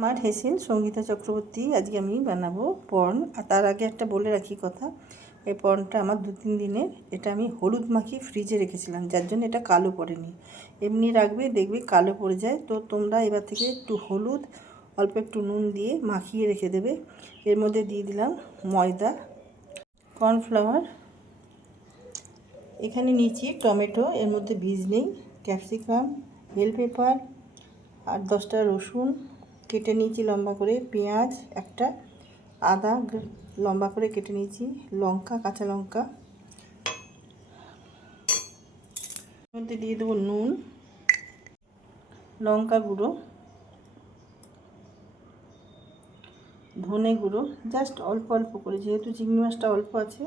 আমার হেসেল সঙ্গীতা চক্রবর্তী। আজকে আমি বানাবো পর্ন। আর তার আগে একটা বলে রাখি কথা, এই পর্নটা আমার 2-3 দিনের। এটা আমি হলুদ মাখিয়ে ফ্রিজে রেখেছিলাম, যার জন্য এটা কালো পড়েনি। এমনি রাখবে, দেখবে কালো পড়ে যায়। তো তোমরা এবার থেকে একটু হলুদ, অল্প একটু নুন দিয়ে মাখিয়ে রেখে দেবে। এর মধ্যে দিয়ে দিলাম ময়দা, কর্নফ্লাওয়ার, এখানে নিয়েছি টমেটো, এর মধ্যে বীজ নেই, ক্যাপসিকাম, বেল পেপার, 8-10টা রসুন কেটে নিয়েছি লম্বা করে, পেঁয়াজ একটা, আদা লম্বা করে কেটে নিয়েছি, লঙ্কা, কাঁচা লঙ্কা। মধ্যে দিয়ে দেবো নুন, লঙ্কা গুঁড়ো, ধনে গুঁড়ো, জাস্ট অল্প অল্প করে, যেহেতু চিংড়ি মাছটা অল্প আছে,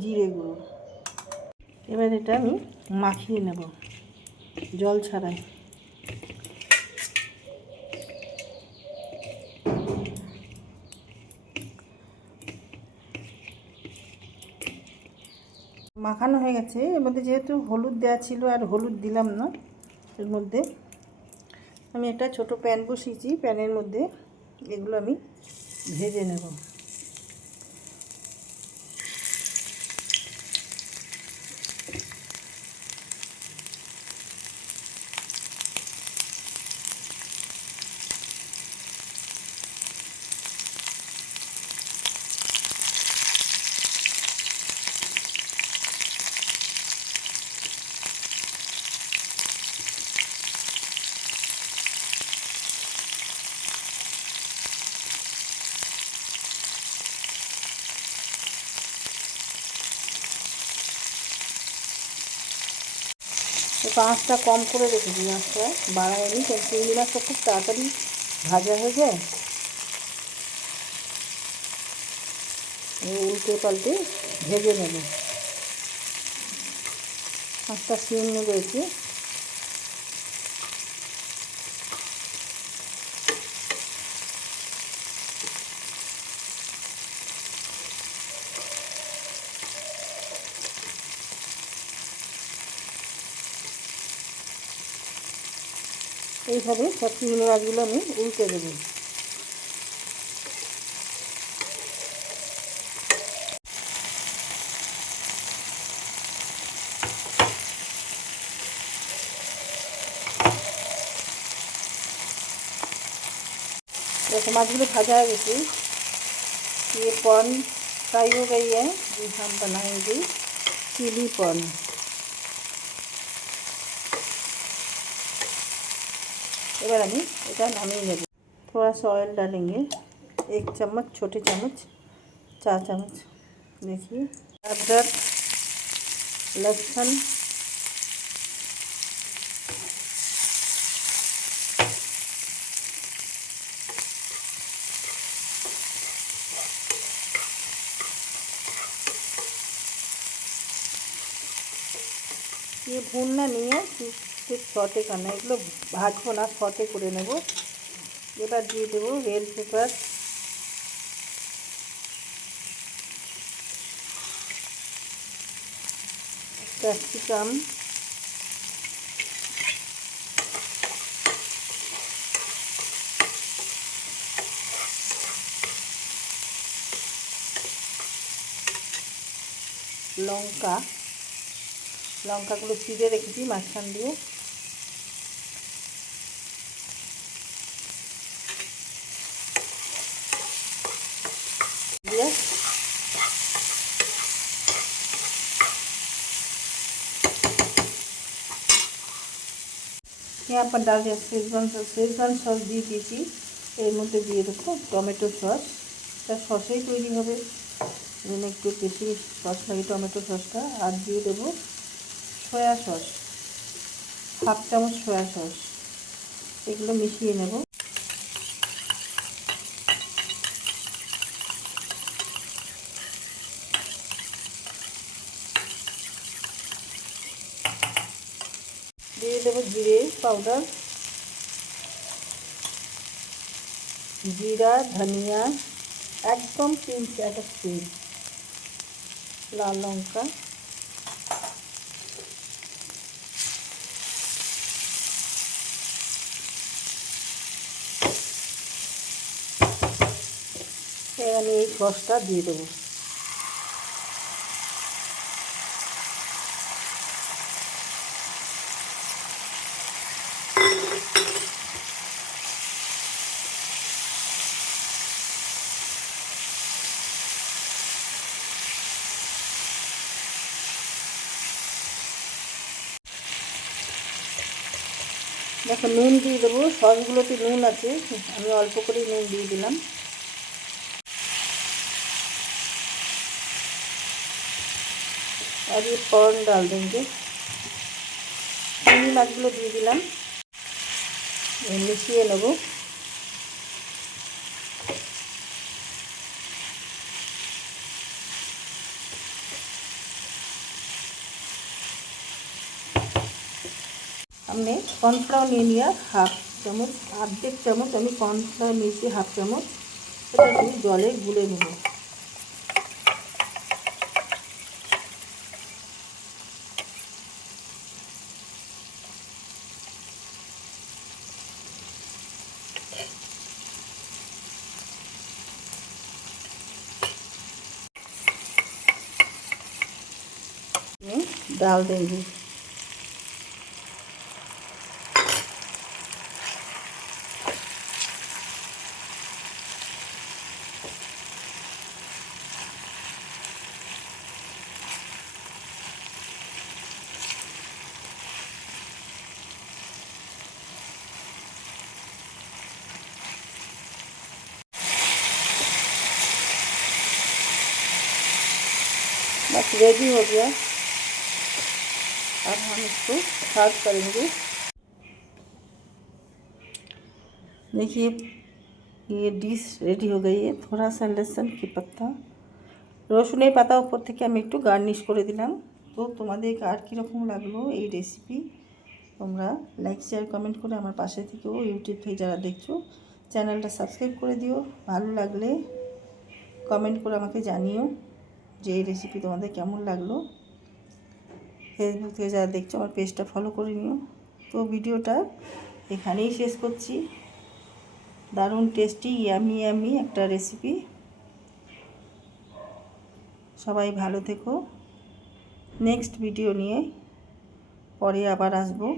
জিরে গুঁড়ো। এবার এটা আমি মাখিয়ে নেব জল ছাড়াই। মাখানো হয়ে গেছে। এর মধ্যে যেহেতু হলুদ দেওয়া ছিল আর হলুদ দিলাম না, এর মধ্যে আমি একটা ছোট প্যান বসিয়েছি, প্যানের মধ্যে এগুলো আমি ভেজে নেব। তো আঁচটা কম করে রেখেছি, আঁচটা বাড়ায়নি, কারণ চিংড়ি মাছটা খুব তাড়াতাড়ি ভাজা হয়ে যায়। উল্টে পাল্টে ভেজে নেব। আঁচটা সিমে রয়েছে। এইভাবে সব চিংড়ি মাছগুলো আমি উল্টে দেবো। जैसे माछगुलो भाजा हो गई, ये पॉर्न फ्राई हो गई है। हम बनाएंगे चिली पॉर्न। এবার আমি এটা নামিয়ে নেব। थोड़ा सा ऑयल डालेंगे, 1 चम्मच, छोटे चम्मच 4 चम्मच। देखिए अदरक, लहसुन, ये भूनना नहीं है, सिर्फ सौटे करना है। एगुलो भाजबो ना, सौटे करे नेब। एबार दिए देबो बेल पेपर, ক্যাপসিকাম, লঙ্কা, লঙ্কাগুলো চিড়ে রেখেছি মাঝখান দিয়ে, দিয়ে यहाँ पर डाल दिया शेजवान सस দিয়ে দিয়েছি। এর মধ্যে দিয়ে দেবো টমেটো সস। এটা সসেই তৈরি হবে, এখানে একটু বেশি সস লাগে টমেটো সসটা। আর দিয়ে দেবো সয়া সস, 1/2 চামচ সয়া সস। এগুলো মিশিয়ে নেব। দিয়ে দেবো জিরে পাউডার, জিরা, ধনিয়া, একদম পিঞ্চ একটা স্পুন, লাল লঙ্কা, আমি এই সসটা দিয়ে দেবো। দেখো নুন দিয়ে দেবো, সসগুলোতে নুন আছে, আমি অল্প করেই নুন দিয়ে দিলাম। और ये कॉर्न डाल देंगे, চিংড়ি মাছগুলো দিয়ে দিলাম, মিশিয়ে নেব। हमने कॉर्नफ्लावर নিয়ে নিয়ে হাফ চামচ, অর্ধেক চামচ আমি কর্নফ্লাওয়ার নিয়েছি, হাফ চামচ। এটা আমি জলে গুলে নেব। डाल देंगे। बस रेडी हो गया, अब हम इसको सर्व करेंगे। देखिए ये डिश रेडी हो गई है। थोड़ा सा लहसुन की पत्ता, রসুনের পাতা উপর থেকে আমি একটু গার্নিশ করে দিলাম। তো তোমাদের আর কীরকম লাগলো এই রেসিপি, তোমরা লাইক শেয়ার কমেন্ট করে আমার পাশে থেকেও, ইউটিউব থেকে যারা দেখছো চ্যানেলটা সাবস্ক্রাইব করে দিও। ভালো লাগলে কমেন্ট করে আমাকে জানিও যে এই রেসিপি তোমাদের কেমন লাগলো। ফেসবুক থেকে যারা দেখছো আমার পেজটা ফলো করে নিও। তো ভিডিওটা এখানেই শেষ করছি। দারুণ টেস্টি ইয়ামি ইয়ামি একটা রেসিপি। সবাই ভালো থেকো। নেক্সট ভিডিও নিয়ে পরে আবার আসবো।